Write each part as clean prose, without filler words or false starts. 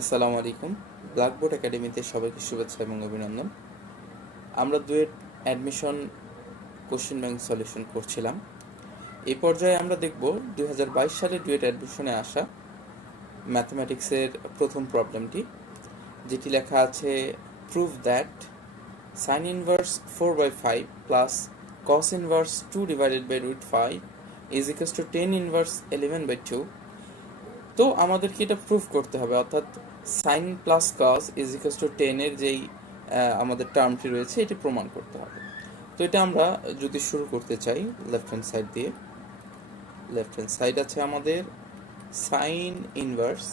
আসসালামু আলাইকুম। ব্ল্যাকবোর্ড একাডেমিতে সবাইকে শুভেচ্ছা এবং অভিনন্দন। আমরা duet admission question bank solution করছিলাম। এই পর্যায়ে আমরা দেখব 2022 সালে ডুয়েট অ্যাডমিশনে আসা ম্যাথমেটিক্সের প্রথম প্রবলেমটি, যেটি লেখা আছে prove that sine inverse 4/5 plus cos inverse 2 divided by root 5 is equals to 10 inverse 11/2। তো আমাদেরকে এটা প্রুফ করতে হবে, অর্থাৎ sine plus cos is equals to 10 এর যেই আমাদের টার্মটি রয়েছে এটি প্রমাণ করতে হবে। তো এটা আমরা যদি শুরু করতে চাই লেফট হ্যান্ড সাইড দিয়ে, লেফট হ্যান্ড সাইড আছে আমাদের sine inverse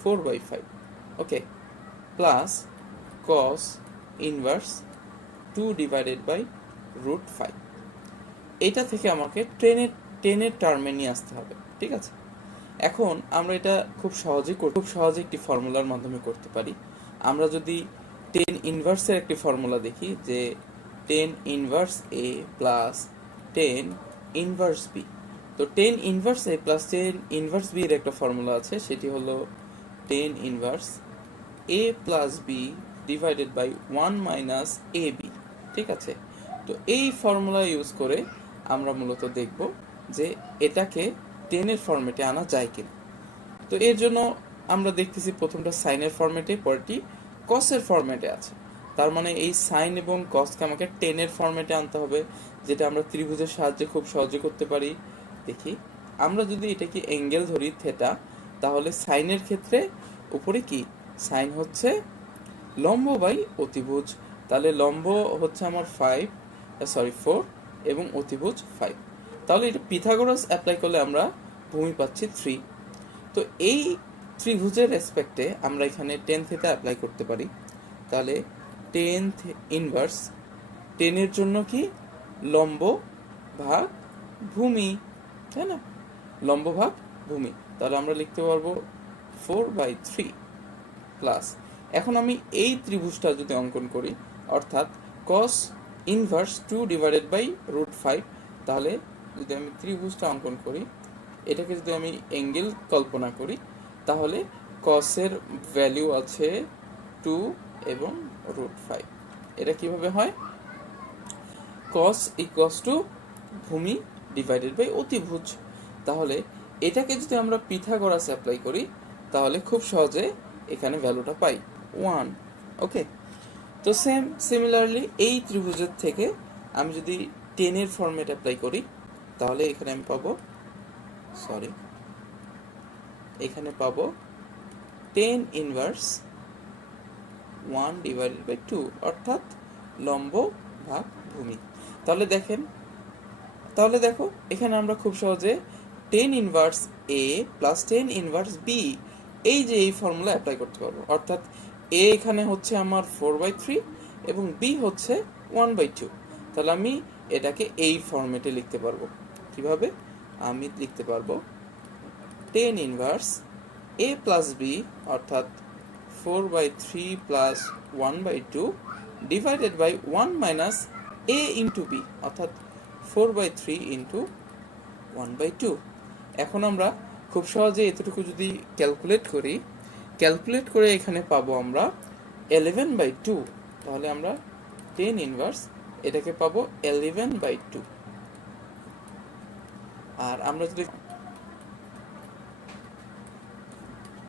4/5, okay, plus cos inverse 2 divided by root 5। এটা থেকে আমাকে টেনের টার্মে নিয়ে আসতে হবে, ঠিক আছে। এখন আমরা এটা খুব সহজে একটি ফর্মুলার মাধ্যমে করতে পারি। আমরা যদি টেন ইনভার্সের একটি ফর্মুলা দেখি, যে tan inverse A plus tan inverse B. তো tan inverse A plus tan inverse B এর একটা ফর্মুলা আছে, সেটি হলো tan inverse A plus B divided by 1 minus A B, ঠিক আছে। তো এই ফর্মুলা ইউজ করে আমরা মূলত দেখব যে এটাকে টেনের ফরম্যাটে আনা যায় কিনা। তো এর জন্য আমরা দেখতেছি প্রথমটা সাইনের ফরম্যাটে, পরেরটি কসের ফরম্যাটে আছে। তার মানে এই সাইন এবং কসকে আমাকে টেনের ফরম্যাটে আনতে হবে, যেটা আমরা ত্রিভুজের সাহায্যে খুব সহজে করতে পারি। দেখি, আমরা যদি এটাকে অ্যাঙ্গেল ধরি থেটা, তাহলে সাইনের ক্ষেত্রে উপরে কি সাইন হচ্ছে লম্ব বাই অতিভুজ। তাহলে লম্ব হচ্ছে আমার 4 এবং অতিভুজ 5। তাহলে এটা পিথাগোরাস অ্যাপ্লাই করলে আমরা ভূমি পাচ্ছি 3। তো এই ত্রিভুজের রেসপেক্টে আমরা এখানে টেন থিটা অ্যাপ্লাই করতে পারি। তাহলে টেন ইনভার্স, টেনের জন্য কি লম্ব ভাগ ভূমি, তাই না, লম্ব ভাগ ভূমি। তাহলে আমরা লিখতে পারবো 4/3 প্লাস, এখন আমি এই ত্রিভুজটা যদি অঙ্কন করি, অর্থাৎ cos inverse 2 divided by root 5, তাহলে যদি আমি ত্রিভুজটা অঙ্কন করি, এটাকে যদি আমি অ্যাঙ্গেল কল্পনা করি, তাহলে কসের ভ্যালু আছে 2 এবং রুট 5। এটা কিভাবে হয়? কস ইকুয়ালস টু ভূমি ডিভাইডেড বাই অতিভুজ। তাহলে এটাকে যদি আমরা পিথাগোরাস অ্যাপ্লাই করি, তাহলে খুব সহজে এখানে ভ্যালুটা পাই 1, ওকে। তো সিমিলারলি এই ত্রিভুজের থেকে আমি যদি টেনের ফরম্যাট অ্যাপ্লাই করি, তাহলে এখানে আমি পাবো এখানে পাবো 10 ইনভার্স 1 ডিভাইডেড বাই 2, অর্থাৎ লম্ব ভাগ ভূমি। তাহলে দেখো এখানে আমরা খুব সহজে 10 inverse A plus 10 inverse B এই যে এই ফর্মুলা অ্যাপ্লাই করতে পারবো। অর্থাৎ এ এখানে হচ্ছে আমার 4/3 এবং বি হচ্ছে 1/2। তাহলে আমি এটাকে এই ফর্মেটে লিখতে পারবো। কিভাবে? আমি লিখতে পারবো 10 ইনভার্স a প্লাস বি, অর্থাৎ 4/3 plus 1/2 divided by 1 minus a into B, অর্থাৎ 4/3 ইন্টু 1/2। এখন আমরা খুব সহজে এতটুকু যদি ক্যালকুলেট করে এখানে পাবো আমরা 11/2। তাহলে আমরা 10 ইনভার্স এটাকে পাবো 11/2। আর আমরা যদি